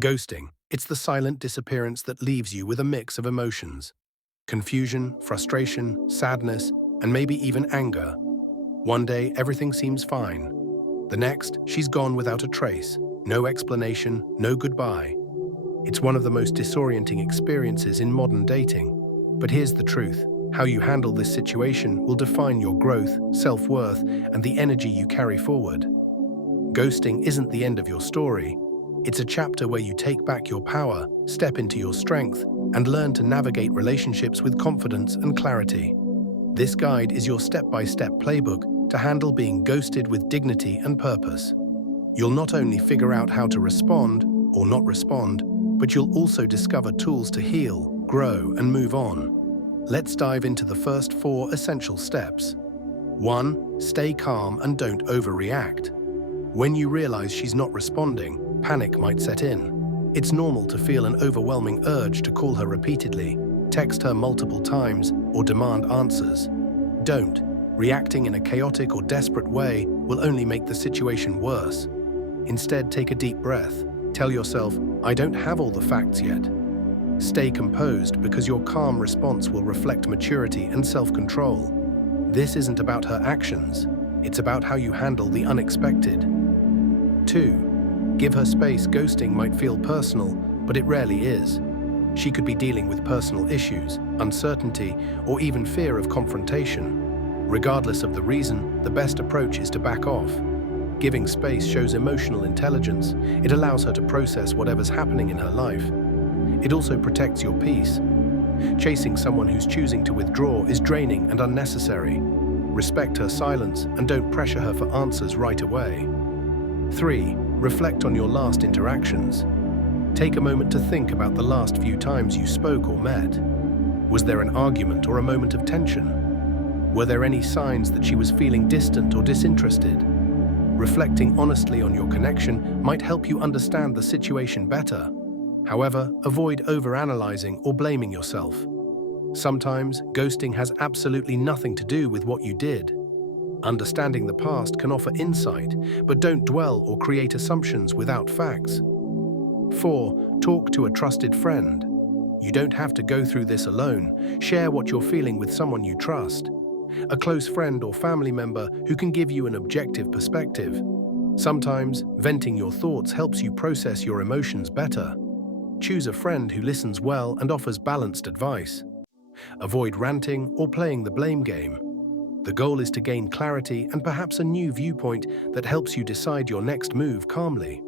Ghosting. It's the silent disappearance that leaves you with a mix of emotions. Confusion, frustration, sadness, and maybe even anger. One day, everything seems fine. The next, she's gone without a trace. No explanation, no goodbye. It's one of the most disorienting experiences in modern dating. But here's the truth. How you handle this situation will define your growth, self-worth, and the energy you carry forward. Ghosting isn't the end of your story. It's a chapter where you take back your power, step into your strength, and learn to navigate relationships with confidence and clarity. This guide is your step-by-step playbook to handle being ghosted with dignity and purpose. You'll not only figure out how to respond or not respond, but you'll also discover tools to heal, grow, and move on. Let's dive into the first 4 essential steps. 1. Stay calm and don't overreact. When you realize she's not responding, panic might set in. It's normal to feel an overwhelming urge to call her repeatedly, text her multiple times, or demand answers. Don't. Reacting in a chaotic or desperate way will only make the situation worse. Instead, take a deep breath. Tell yourself, I don't have all the facts yet. Stay composed because your calm response will reflect maturity and self-control. This isn't about her actions. It's about how you handle the unexpected. 2. Give her space. Ghosting might feel personal, but it rarely is. She could be dealing with personal issues, uncertainty, or even fear of confrontation. Regardless of the reason, the best approach is to back off. Giving space shows emotional intelligence. It allows her to process whatever's happening in her life. It also protects your peace. Chasing someone who's choosing to withdraw is draining and unnecessary. Respect her silence and don't pressure her for answers right away. 3. Reflect on your last interactions. Take a moment to think about the last few times you spoke or met. Was there an argument or a moment of tension? Were there any signs that she was feeling distant or disinterested? Reflecting honestly on your connection might help you understand the situation better. However, avoid overanalyzing or blaming yourself. Sometimes, ghosting has absolutely nothing to do with what you did. Understanding the past can offer insight, but don't dwell or create assumptions without facts. 4. Talk to a trusted friend. You don't have to go through this alone. Share what you're feeling with someone you trust. A close friend or family member who can give you an objective perspective. Sometimes, venting your thoughts helps you process your emotions better. Choose a friend who listens well and offers balanced advice. Avoid ranting or playing the blame game. The goal is to gain clarity and perhaps a new viewpoint that helps you decide your next move calmly.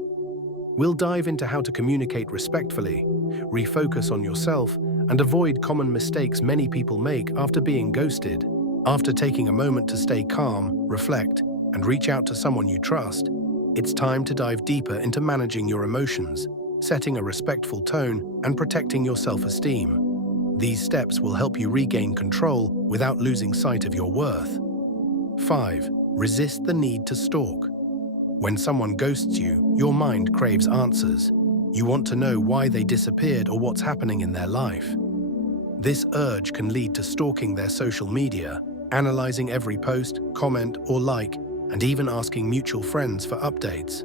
We'll dive into how to communicate respectfully, refocus on yourself, and avoid common mistakes many people make after being ghosted. After taking a moment to stay calm, reflect, and reach out to someone you trust, it's time to dive deeper into managing your emotions, setting a respectful tone, and protecting your self-esteem. These steps will help you regain control without losing sight of your worth. 5. Resist the need to stalk. When someone ghosts you, your mind craves answers. You want to know why they disappeared or what's happening in their life. This urge can lead to stalking their social media, analyzing every post, comment, or like, and even asking mutual friends for updates.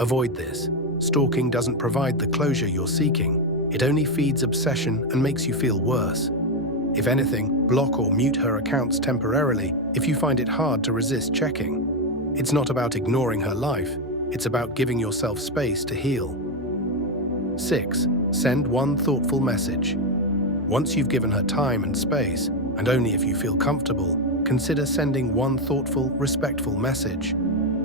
Avoid this. Stalking doesn't provide the closure you're seeking. It only feeds obsession and makes you feel worse. If anything, block or mute her accounts temporarily if you find it hard to resist checking. It's not about ignoring her life, it's about giving yourself space to heal. 6. Send one thoughtful message. Once you've given her time and space, and only if you feel comfortable, consider sending one thoughtful, respectful message.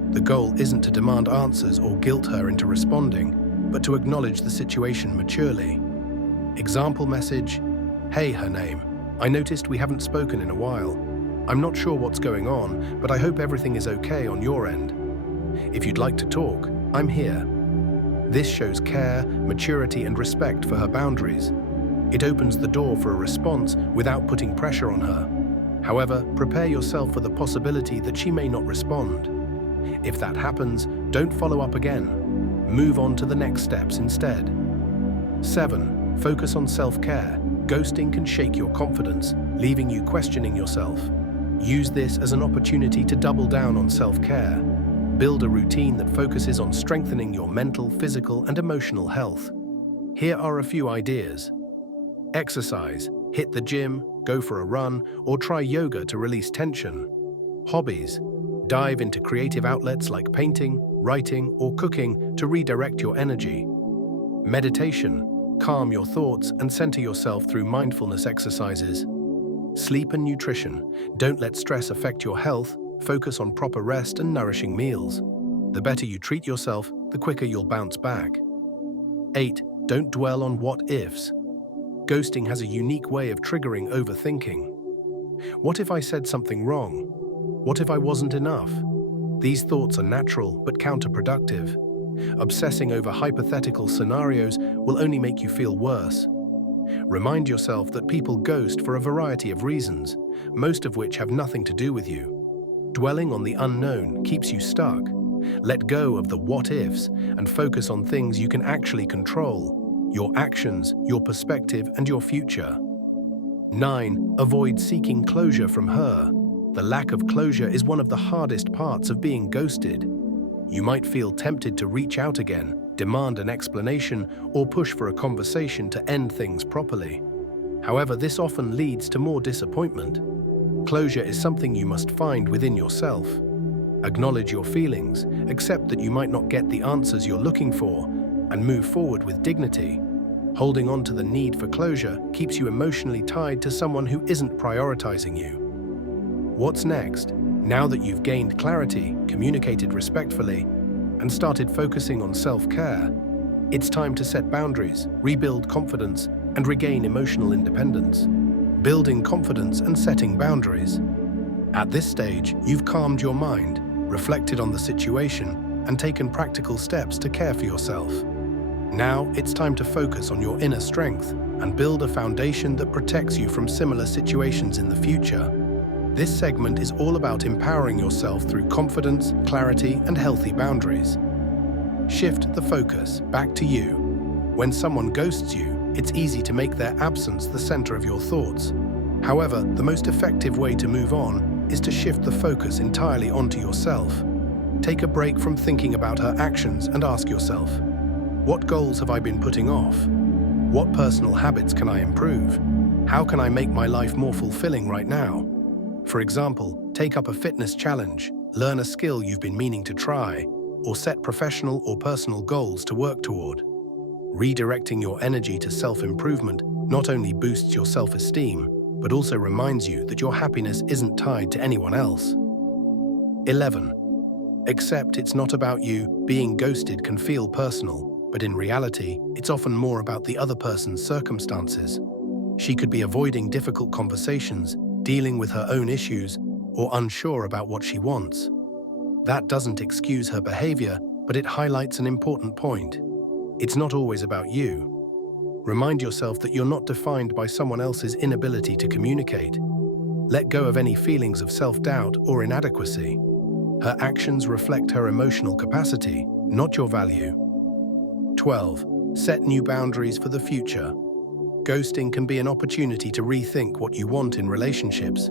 The goal isn't to demand answers or guilt her into responding, but to acknowledge the situation maturely. Example message: Hey, her name. I noticed we haven't spoken in a while. I'm not sure what's going on, but I hope everything is okay on your end. If you'd like to talk, I'm here. This shows care, maturity, and respect for her boundaries. It opens the door for a response without putting pressure on her. However, prepare yourself for the possibility that she may not respond. If that happens, don't follow up again. Move on to the next steps instead. 7. Focus on self-care. Ghosting can shake your confidence, leaving you questioning yourself. Use this as an opportunity to double down on self-care. Build a routine that focuses on strengthening your mental, physical, and emotional health. Here are a few ideas. Exercise. Hit the gym, go for a run, or try yoga to release tension. Hobbies. Dive into creative outlets like painting, writing, or cooking to redirect your energy. Meditation. Calm your thoughts and center yourself through mindfulness exercises. Sleep and nutrition. Don't let stress affect your health. Focus on proper rest and nourishing meals. The better you treat yourself, the quicker you'll bounce back. 8. Don't dwell on what-ifs. Ghosting has a unique way of triggering overthinking. What if I said something wrong? What if I wasn't enough? These thoughts are natural but counterproductive. Obsessing over hypothetical scenarios will only make you feel worse. Remind yourself that people ghost for a variety of reasons, most of which have nothing to do with you. Dwelling on the unknown keeps you stuck. Let go of the what-ifs and focus on things you can actually control: your actions, your perspective, and your future. 9. Avoid seeking closure from her. The lack of closure is one of the hardest parts of being ghosted. You might feel tempted to reach out again, demand an explanation, or push for a conversation to end things properly. However, this often leads to more disappointment. Closure is something you must find within yourself. Acknowledge your feelings, accept that you might not get the answers you're looking for, and move forward with dignity. Holding on to the need for closure keeps you emotionally tied to someone who isn't prioritizing you. What's next? Now that you've gained clarity, communicated respectfully, and started focusing on self-care, it's time to set boundaries, rebuild confidence, and regain emotional independence. Building confidence and setting boundaries. At this stage, you've calmed your mind, reflected on the situation, and taken practical steps to care for yourself. Now, it's time to focus on your inner strength and build a foundation that protects you from similar situations in the future. This segment is all about empowering yourself through confidence, clarity, and healthy boundaries. Shift the focus back to you. When someone ghosts you, it's easy to make their absence the center of your thoughts. However, the most effective way to move on is to shift the focus entirely onto yourself. Take a break from thinking about her actions and ask yourself, what goals have I been putting off? What personal habits can I improve? How can I make my life more fulfilling right now? For example, take up a fitness challenge, learn a skill you've been meaning to try, or set professional or personal goals to work toward. Redirecting your energy to self-improvement not only boosts your self-esteem, but also reminds you that your happiness isn't tied to anyone else. 11. Accept it's not about you. Being ghosted can feel personal, but in reality, it's often more about the other person's circumstances. She could be avoiding difficult conversations, dealing with her own issues, or unsure about what she wants. That doesn't excuse her behavior, but it highlights an important point. It's not always about you. Remind yourself that you're not defined by someone else's inability to communicate. Let go of any feelings of self-doubt or inadequacy. Her actions reflect her emotional capacity, not your value. 12. Set new boundaries for the future. Ghosting can be an opportunity to rethink what you want in relationships.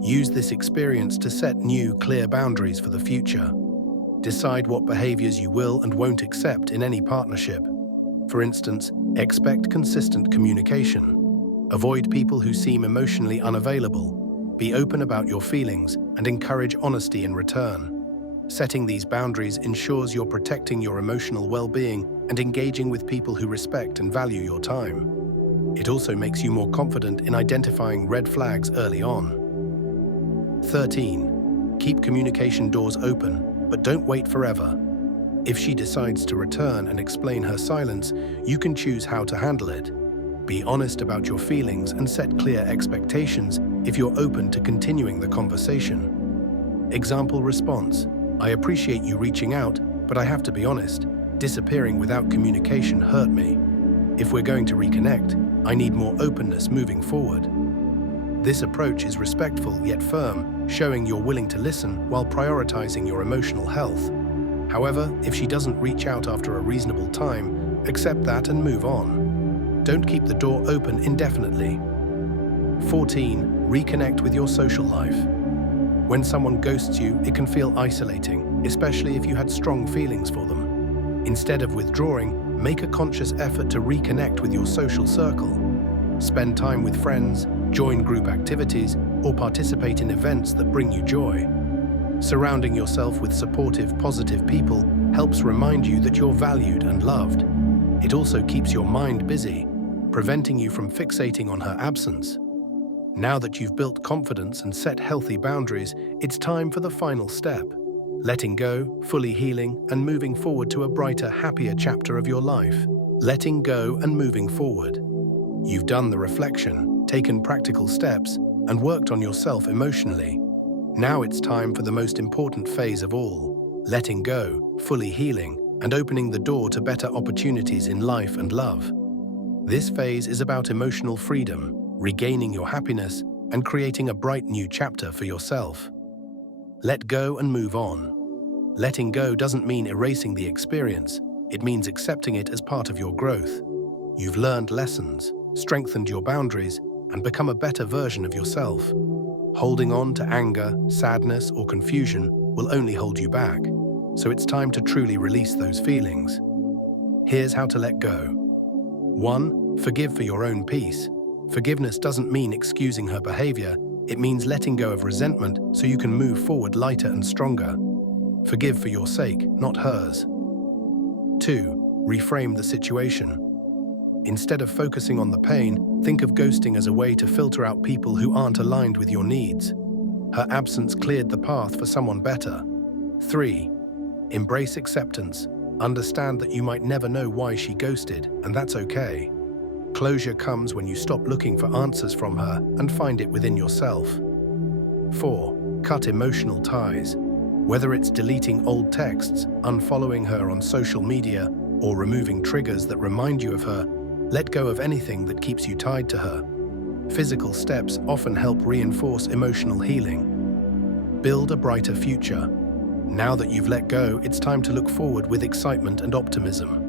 Use this experience to set new, clear boundaries for the future. Decide what behaviors you will and won't accept in any partnership. For instance, expect consistent communication. Avoid people who seem emotionally unavailable. Be open about your feelings and encourage honesty in return. Setting these boundaries ensures you're protecting your emotional well-being and engaging with people who respect and value your time. It also makes you more confident in identifying red flags early on. 13. Keep communication doors open, but don't wait forever. If she decides to return and explain her silence, you can choose how to handle it. Be honest about your feelings and set clear expectations if you're open to continuing the conversation. Example response: I appreciate you reaching out, but I have to be honest. Disappearing without communication hurt me. If we're going to reconnect, I need more openness moving forward. This approach is respectful yet firm, showing you're willing to listen while prioritizing your emotional health. However, if she doesn't reach out after a reasonable time, accept that and move on. Don't keep the door open indefinitely. 14. Reconnect with your social life. When someone ghosts you, it can feel isolating. especially if you had strong feelings for them. Instead of withdrawing, make a conscious effort to reconnect with your social circle. Spend time with friends, join group activities, or participate in events that bring you joy. Surrounding yourself with supportive, positive people helps remind you that you're valued and loved. It also keeps your mind busy, preventing you from fixating on her absence. Now that you've built confidence and set healthy boundaries, it's time for the final step. Letting go, fully healing, and moving forward to a brighter, happier chapter of your life. Letting go and moving forward. You've done the reflection, taken practical steps, and worked on yourself emotionally. Now it's time for the most important phase of all, letting go, fully healing, and opening the door to better opportunities in life and love. This phase is about emotional freedom, regaining your happiness, and creating a bright new chapter for yourself. Let go and move on. Letting go doesn't mean erasing the experience, it means accepting it as part of your growth. You've learned lessons, strengthened your boundaries, and become a better version of yourself. Holding on to anger, sadness, or confusion will only hold you back, so it's time to truly release those feelings. Here's how to let go. 1. Forgive for your own peace. Forgiveness doesn't mean excusing her behavior, it means letting go of resentment so you can move forward lighter and stronger. Forgive for your sake, not hers. 2. Reframe the situation. Instead of focusing on the pain, think of ghosting as a way to filter out people who aren't aligned with your needs. Her absence cleared the path for someone better. 3. Embrace acceptance. Understand that you might never know why she ghosted, and that's okay. Closure comes when you stop looking for answers from her and find it within yourself. 4. Cut emotional ties. Whether it's deleting old texts, unfollowing her on social media, or removing triggers that remind you of her, let go of anything that keeps you tied to her. Physical steps often help reinforce emotional healing. Build a brighter future. Now that you've let go, it's time to look forward with excitement and optimism.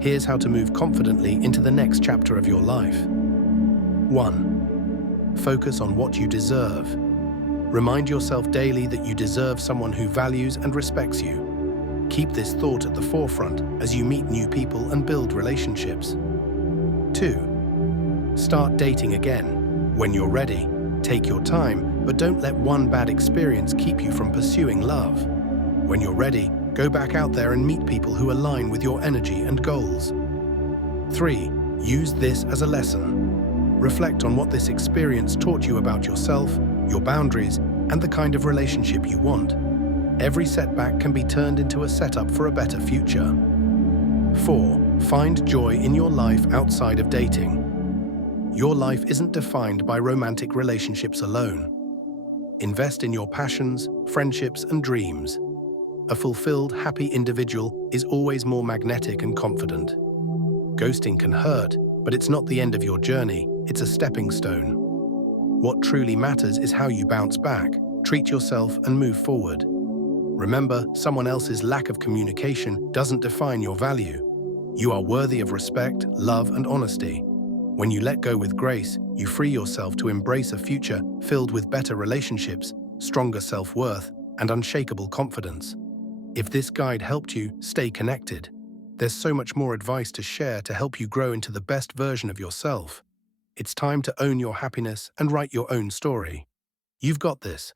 Here's how to move confidently into the next chapter of your life. 1. Focus on what you deserve. Remind yourself daily that you deserve someone who values and respects you. Keep this thought at the forefront as you meet new people and build relationships. 2. Start dating again. When you're ready, take your time, but don't let one bad experience keep you from pursuing love. When you're ready, go back out there and meet people who align with your energy and goals. 3. Use this as a lesson. Reflect on what this experience taught you about yourself, your boundaries, and the kind of relationship you want. Every setback can be turned into a setup for a better future. 4. Find joy in your life outside of dating. Your life isn't defined by romantic relationships alone. Invest in your passions, friendships, and dreams. A fulfilled, happy individual is always more magnetic and confident. Ghosting can hurt, but it's not the end of your journey, it's a stepping stone. What truly matters is how you bounce back, treat yourself, and move forward. Remember, someone else's lack of communication doesn't define your value. You are worthy of respect, love, and honesty. When you let go with grace, you free yourself to embrace a future filled with better relationships, stronger self-worth, and unshakable confidence. If this guide helped you, stay connected. There's so much more advice to share to help you grow into the best version of yourself. It's time to own your happiness and write your own story. You've got this.